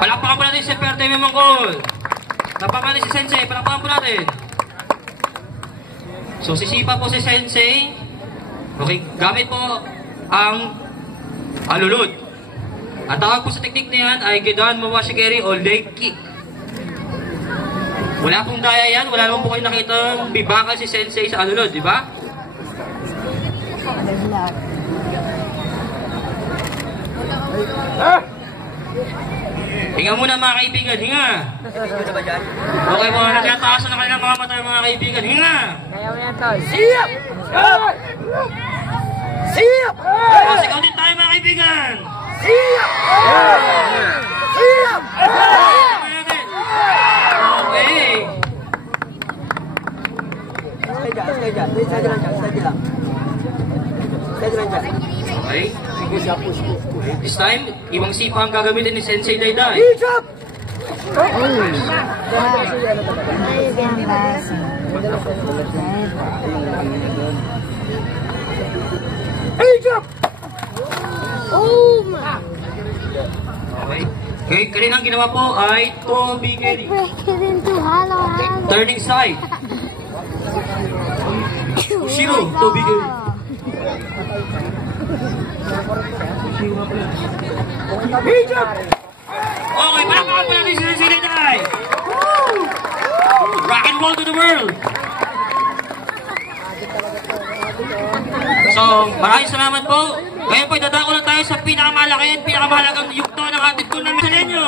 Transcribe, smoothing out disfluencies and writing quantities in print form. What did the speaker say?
Palakpakan po natin si Perte Mimangkol. Napaka natin si Sensei. Palakpakan po natin. So, sisipa po si Sensei. Okay, gamit po ang alulod. Ang tawag po sa teknik na yan ay Gedan Mawashigeri o leg kick. Wala pong daya yan. Wala naman po kayo nakita bibakal si Sensei sa alulod, di ba? Hinga muna mga kaibigan, hinga. Okay po, nagkataas na kanilang mga mata mga kaibigan, hinga. Siyap! Siyap! O, sigaw din tayo mga kaibigan. Siyap! Siyap! Okay. Okay. This time, ibang sipa ang gagamitin ni Sensei Dayday. Hijab! Hijab! Okay. Okay, kanina ang ginawa po ay Tobigeri. Turning side. Shiro, Tobigeri. Hijab! Okay, palakpakan po natin si Sensei Dayday. Rock and roll to the world. So, maraming salamat po. Ngayon po, dadako na tayo sa pinakamalaking, pinakamahalagang yugto ng ating tournament sa inyo.